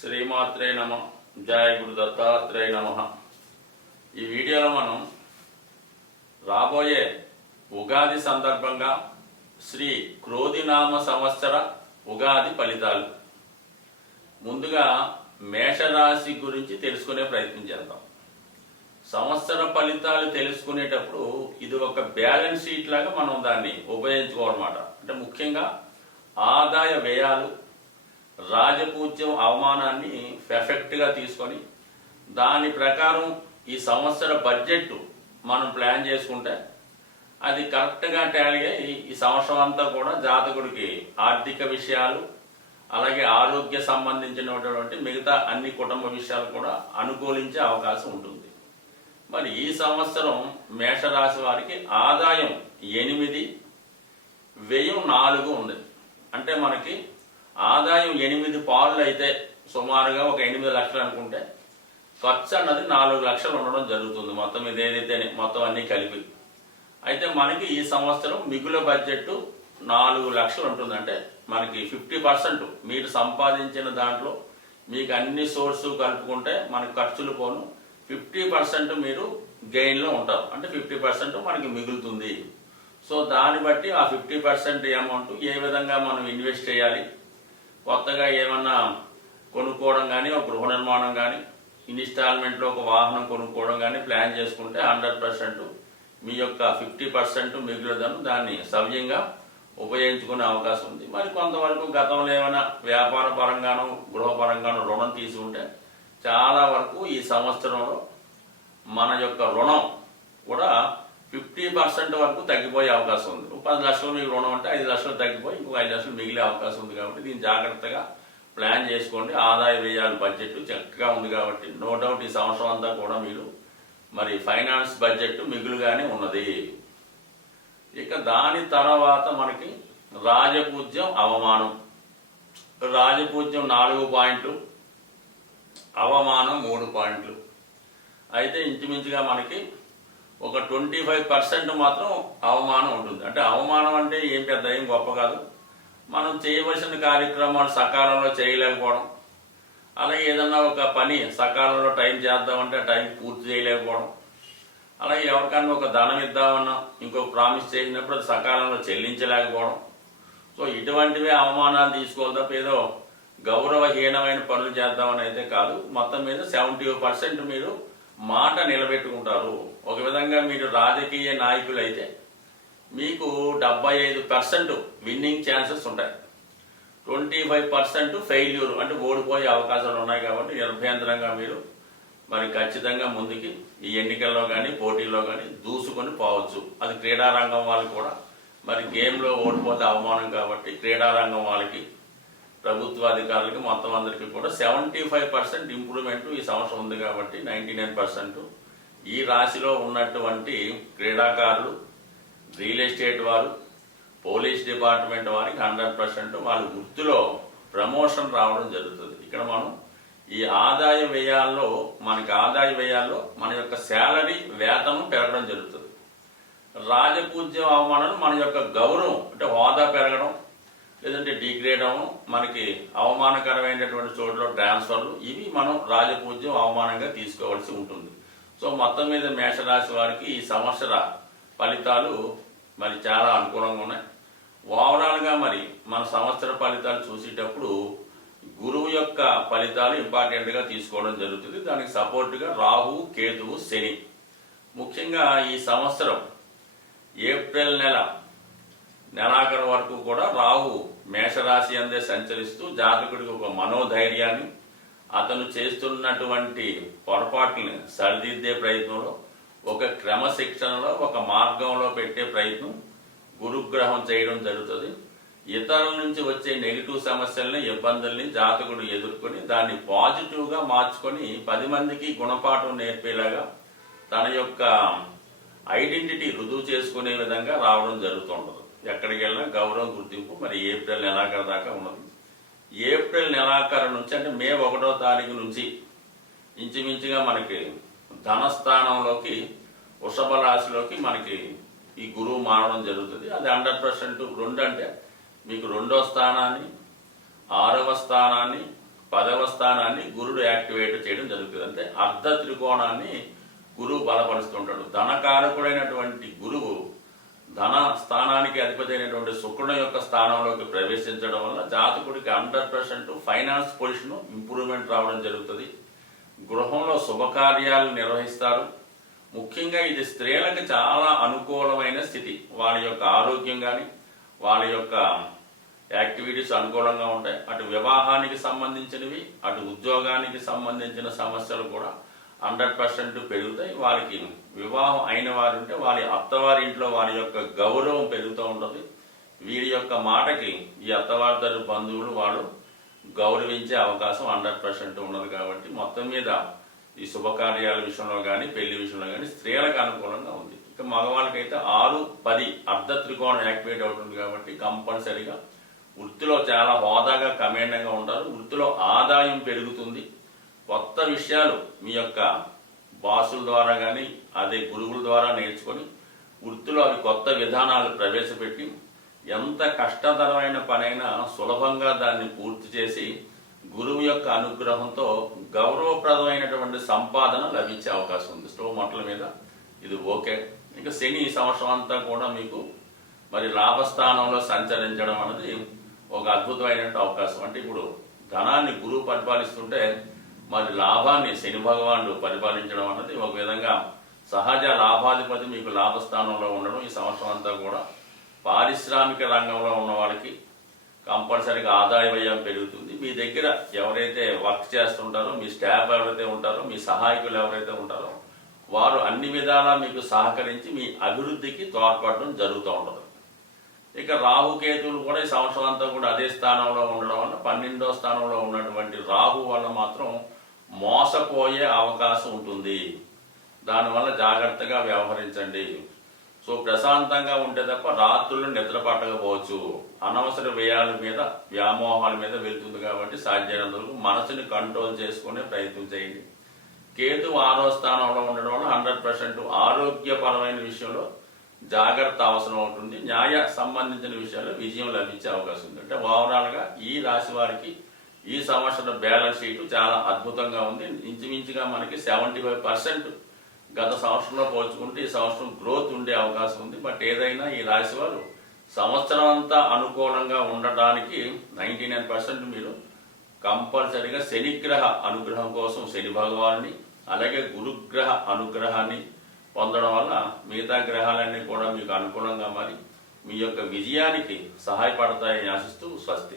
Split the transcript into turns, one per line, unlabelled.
శ్రీమాత్రే నమ. జయ గురు దత్తాత్రేయ నమ. ఈ వీడియోలో మనం రాబోయే ఉగాది సందర్భంగా శ్రీ క్రోధినామ సంవత్సర ఉగాది ఫలితాలు. ముందుగా మేషరాశి గురించి తెలుసుకునే ప్రయత్నం చేద్దాం. సంవత్సర ఫలితాలు తెలుసుకునేటప్పుడు ఇది ఒక బ్యాలెన్స్ షీట్ లాగా మనం దాన్ని ఉపయోగించుకోవడం అంటే ముఖ్యంగా ఆదాయ వ్యయాలు రాజపూజ్యం అవమానాన్ని పెర్ఫెక్ట్గా తీసుకొని దాని ప్రకారం ఈ సంవత్సర బడ్జెట్ మనం ప్లాన్ చేసుకుంటే అది కరెక్ట్గా టాలీ అయ్యి ఈ సంవత్సరం అంతా కూడా జాతకుడికి ఆర్థిక విషయాలు అలాగే ఆరోగ్య సంబంధించినటువంటి మిగతా అన్ని కుటుంబ విషయాలు కూడా అనుకూలించే అవకాశం ఉంటుంది. మరి ఈ సంవత్సరం మేషరాశి వారికి ఆదాయం ఎనిమిది వ్యయం నాలుగు ఉంది అంటే మనకి ఆదాయం ఎనిమిది పాళ్ళు అయితే సుమారుగా ఒక ఎనిమిది లక్షలు అనుకుంటే ఖర్చు అన్నది నాలుగు లక్షలు ఉండడం జరుగుతుంది. మొత్తం ఇది ఏదైతే మొత్తం అన్నీ కలిపి. అయితే మనకి ఈ సంవత్సరం మిగుల బడ్జెట్ నాలుగు లక్షలు ఉంటుందంటే మనకి ఫిఫ్టీ పర్సెంట్ మీరు సంపాదించిన దాంట్లో మీకు అన్ని సోర్సు కలుపుకుంటే మనకి ఖర్చులు పోను. ఫిఫ్టీ పర్సెంట్ మీరు గెయిన్లో ఉంటారు. అంటే ఫిఫ్టీ పర్సెంట్ మనకి మిగులుతుంది. సో దాన్ని బట్టి ఆ ఫిఫ్టీ పర్సెంట్ అమౌంట్ ఏ విధంగా మనం ఇన్వెస్ట్ చేయాలి? కొత్తగా ఏమన్నా కొనుక్కోవడం కానీ ఒక గృహ నిర్మాణం కానీ ఇన్స్టాల్మెంట్లో ఒక వాహనం కొనుక్కోవడం కానీ ప్లాన్ చేసుకుంటే హండ్రెడ్ పర్సెంట్ మీ యొక్క ఫిఫ్టీ పర్సెంట్ మిగులుదను దాన్ని సవ్యంగా ఉపయోగించుకునే అవకాశం ఉంది. మరి కొంతవరకు గతంలో ఏమైనా వ్యాపార పరంగాను గృహపరంగానూ రుణం తీసుకుంటే చాలా వరకు ఈ సంవత్సరంలో మన యొక్క రుణం కూడా ఫిఫ్టీ పర్సెంట్ వరకు తగ్గిపోయే అవకాశం ఉంది. పది లక్షలు మీకు రుణం అంటే ఐదు లక్షలు తగ్గిపోయి ఇంకొక ఐదు లక్షలు మిగిలే అవకాశం ఉంది కాబట్టి దీన్ని జాగ్రత్తగా ప్లాన్ చేసుకోండి. ఆదాయ వ్యయాలు బడ్జెట్ చక్కగా ఉంది కాబట్టి నో డౌట్ ఈ సంవత్సరం అంతా కూడా మీరు మరి ఫైనాన్స్ బడ్జెట్ మిగులుగానే ఉన్నది. ఇక దాని తర్వాత మనకి రాజపూజ్యం అవమానం. రాజపూజ్యం నాలుగు పాయింట్లు అవమానం మూడు పాయింట్లు. అయితే ఇంచుమించుగా మనకి ఒక ట్వంటీ ఫైవ్ పర్సెంట్ మాత్రం అవమానం ఉంటుంది. అంటే అవమానం అంటే ఏం పెద్ద ఏం గొప్ప కాదు. మనం చేయవలసిన కార్యక్రమాలు సకాలంలో చేయలేకపోవడం. అలాగే ఏదన్నా ఒక పని సకాలంలో టైం చేద్దామంటే టైం పూర్తి చేయలేకపోవడం. అలాగే ఎవరికన్నా ఒక ధనం ఇద్దామన్నా ఇంకో ప్రామిస్ చేసినప్పుడు అది సకాలంలో చెల్లించలేకపోవడం. సో ఇటువంటివే అవమానాలు తీసుకోవాలి తప్ప ఏదో గౌరవహీనమైన పనులు చేద్దామని అయితే కాదు. మొత్తం మీద సెవెంటీ పర్సెంట్ మీరు మాట నిలబెట్టుకుంటారు. ఒక విధంగా మీరు రాజకీయ నాయకులు అయితే మీకు డెబ్బై ఐదు పర్సెంట్ విన్నింగ్ ఛాన్సెస్ ఉంటాయి. ట్వంటీ ఫైవ్ పర్సెంట్ ఫెయిల్యూర్ అంటే ఓడిపోయే అవకాశాలు ఉన్నాయి కాబట్టి నిర్భ్యంతరంగా మీరు మరి ఖచ్చితంగా ముందుకి ఈ ఎన్నికల్లో కానీ పోటీల్లో కానీ దూసుకొని పోవచ్చు. అది క్రీడారంగం వాళ్ళకి కూడా మరి గేమ్లో ఓడిపోతే అవమానం కాబట్టి క్రీడారంగం వాళ్ళకి ప్రభుత్వ అధికారులకి మొత్తం అందరికీ కూడా సెవెంటీ ఫైవ్ పర్సెంట్ ఇంప్రూవ్మెంట్ ఈ సంవత్సరం ఉంది కాబట్టి నైంటీ నైన్ పర్సెంట్. ఈ రాశిలో ఉన్నటువంటి క్రీడాకారులు రియల్ ఎస్టేట్ వారు పోలీస్ డిపార్ట్మెంట్ వారికి హండ్రెడ్ పర్సెంట్ వాళ్ళ వృత్తిలో ప్రమోషన్ రావడం జరుగుతుంది. ఇక్కడ మనం ఈ ఆదాయ వ్యయాల్లో మనకి ఆదాయ వ్యయాల్లో మన యొక్క శాలరీ వేతనం పెరగడం జరుగుతుంది. రాజపూజ్యం అవమానం మన యొక్క గౌరవం అంటే హోదా పెరగడం లేదంటే డిగ్రేడ్ అవ్వడం మనకి అవమానకరమైనటువంటి చోట్ల ట్రాన్స్ఫర్లు ఇవి మనం రాజపూజ్యం అవమానంగా తీసుకోవాల్సి ఉంటుంది. సో మొత్తం మీద మేషరాశి వారికి ఈ సంవత్సర ఫలితాలు మరి చాలా అనుకూలంగా ఉన్నాయి. ఓవరాల్గా మరి మన సంవత్సర ఫలితాలు చూసేటప్పుడు గురువు యొక్క ఫలితాలు ఇంపార్టెంట్గా తీసుకోవడం జరుగుతుంది. దానికి సపోర్ట్గా రాహు కేతువు శని. ముఖ్యంగా ఈ సంవత్సరం ఏప్రిల్ నెల నెలాఖరు వరకు కూడా రాహు మేషరాశి అందే సంచరిస్తూ జాతకుడికి ఒక మనోధైర్యాన్ని అతను చేస్తున్నటువంటి పొరపాట్లని సరిదిద్దే ప్రయత్నంలో ఒక క్రమశిక్షణలో ఒక మార్గంలో పెట్టే ప్రయత్నం గురుగ్రహం చేయడం జరుగుతుంది. ఇతరుల నుంచి వచ్చే నెగిటివ్ సమస్యల్ని ఇబ్బందుల్ని జాతకుడు ఎదుర్కొని దాన్ని పాజిటివ్గా మార్చుకొని పది మందికి గుణపాఠం నేర్పేలాగా తన యొక్క ఐడెంటిటీ రుజువు చేసుకునే విధంగా రావడం జరుగుతుంటుంది. ఎక్కడికి వెళ్ళినా గౌరవం గుర్తింపు మరి ఏప్రిల్ నెలాఖరు దాకా ఉన్నది. ఏప్రిల్ నెలాఖరు నుంచి అంటే మే ఒకటో తారీఖు నుంచి ఇంచుమించుగా మనకి ధనస్థానంలోకి వృషభ రాశిలోకి మనకి ఈ గురువు మారడం జరుగుతుంది. అది హండ్రెడ్ పర్సెంట్ రెండు అంటే మీకు రెండో స్థానాన్ని ఆరవ స్థానాన్ని పదవ స్థానాన్ని గురుడు యాక్టివేట్ చేయడం జరుగుతుంది. అంటే అర్ధ త్రికోణాన్ని గురువు బలపరుస్తుంటాడు. ధనకారకుడైనటువంటి గురువు ధన స్థానానికి అధిపతి అయినటువంటి శుక్రుని యొక్క స్థానంలోకి ప్రవేశించడం వల్ల జాతకుడికి hundred percent finance position improvement రావడం జరుగుతుంది. గృహంలో శుభకార్యాలు నిర్వహిస్తారు. ముఖ్యంగా ఇది స్త్రీలకు చాలా అనుకూలమైన స్థితి. వాళ్ళ యొక్క ఆరోగ్యం కానీ వాళ్ళ యొక్క యాక్టివిటీస్ అనుకూలంగా ఉంటాయి. అటు వివాహానికి సంబంధించినవి అటు ఉద్యోగానికి సంబంధించిన సమస్యలు కూడా హండ్రెడ్ పర్సెంట్ పెరుగుతాయి వాళ్ళకి వివాహం అయిన వారు ఉంటే వాళ్ళ అత్తవారి ఇంట్లో వారి యొక్క గౌరవం పెరుగుతూ ఉంటుంది. వీరి యొక్క మాటకి ఈ అత్తవారి బంధువులు వాళ్ళు గౌరవించే అవకాశం హండ్రెడ్ పర్సెంట్ ఉన్నది కాబట్టి మొత్తం మీద ఈ శుభకార్యాల విషయంలో కానీ పెళ్ళి విషయంలో కానీ స్త్రీలకు అనుకూలంగా ఉంది. ఇక మగవాళ్ళకైతే ఆరు పది అర్ధ త్రికోణం యాక్టివేట్ అవుతుంది కాబట్టి కంపల్సరీగా వృత్తిలో చాలా హోదాగా కమాండంగా ఉంటారు వృత్తిలో ఆదాయం పెరుగుతుంది. కొత్త విషయాలు మీ యొక్క బాసుల ద్వారా కానీ అదే గురువుల ద్వారా నేర్చుకొని వృత్తిలో అవి కొత్త విధానాలు ప్రవేశపెట్టి ఎంత కష్టతరమైన పనైనా సులభంగా దాన్ని పూర్తి చేసి గురువు యొక్క అనుగ్రహంతో గౌరవప్రదమైనటువంటి సంపాదన లభించే అవకాశం ఉంది. స్టవ్ మొట్టల మీద. ఇది ఓకే. ఇంకా శని సంవత్సరం అంతా కూడా మీకు మరి లాభస్థానంలో సంచరించడం అనేది ఒక అద్భుతమైనటువంటి అవకాశం. అంటే ఇప్పుడు ధనాన్ని గురువు పరిపాలిస్తుంటే మరి లాభాన్ని శని భగవానుడు పరిపాలించడం అన్నది ఒక విధంగా సహజ లాభాధిపతి మీకు లాభస్థానంలో ఉండడం ఈ సంవత్సరం అంతా కూడా పారిశ్రామిక రంగంలో ఉన్న వాళ్ళకి కంపల్సరీగా ఆదాయ వ్యయం పెరుగుతుంది. మీ దగ్గర ఎవరైతే వర్క్ చేస్తుంటారో మీ స్టాఫ్ ఎవరైతే ఉంటారో మీ సహాయకులు ఎవరైతే ఉంటారో వారు అన్ని విధాలా మీకు సహకరించి మీ అభివృద్ధికి తోడ్పడడం జరుగుతూ ఉండదు. ఇక రాహుకేతువులు కూడా ఈ సంవత్సరం అంతా కూడా అదే స్థానంలో ఉండడం వల్ల పన్నెండో స్థానంలో ఉన్నటువంటి రాహు వల్ల మాత్రం మోసపోయే అవకాశం ఉంటుంది. దానివల్ల జాగ్రత్తగా వ్యవహరించండి. సో ప్రశాంతంగా ఉంటే తప్ప రాత్రులు నిద్ర పట్టకపోవచ్చు. అనవసర వ్యయాల మీద వ్యామోహాల మీద వెళ్తుంది కాబట్టి సాధ్యమైనంత వరకు మనసుని కంట్రోల్ చేసుకునే ప్రయత్నం చేయండి. కేతు ఆరో స్థానంలో ఉండడం వల్ల హండ్రెడ్ పర్సెంట్ ఆరోగ్యపరమైన విషయంలో జాగ్రత్త అవసరం అవుతుంది. న్యాయ సంబంధించిన విషయాల్లో విజయం లభించే అవకాశం ఉంది. అంటే ఓవరాల్గా ఈ రాశి వారికి ఈ సంవత్సరం బ్యాలెన్స్ షీట్ చాలా అద్భుతంగా ఉంది. ఇంచుమించుగా మనకి సెవెంటీ ఫైవ్ పర్సెంట్ గత సంవత్సరంలో పోల్చుకుంటే ఈ సంవత్సరం గ్రోత్ ఉండే అవకాశం ఉంది. బట్ ఏదైనా ఈ రాశి వారు సంవత్సరం అంతా అనుకూలంగా ఉండటానికి నైంటీ నైన్ పర్సెంట్ మీరు కంపల్సరిగా శనిగ్రహ అనుగ్రహం కోసం శని భగవాన్ని అలాగే గురుగ్రహ అనుగ్రహాన్ని పొందడం వల్ల మిగతా గ్రహాలన్నీ కూడా మీకు అనుకూలంగా మారి మీ యొక్క విజయానికి సహాయపడతాయని ఆశిస్తూ స్వస్తి.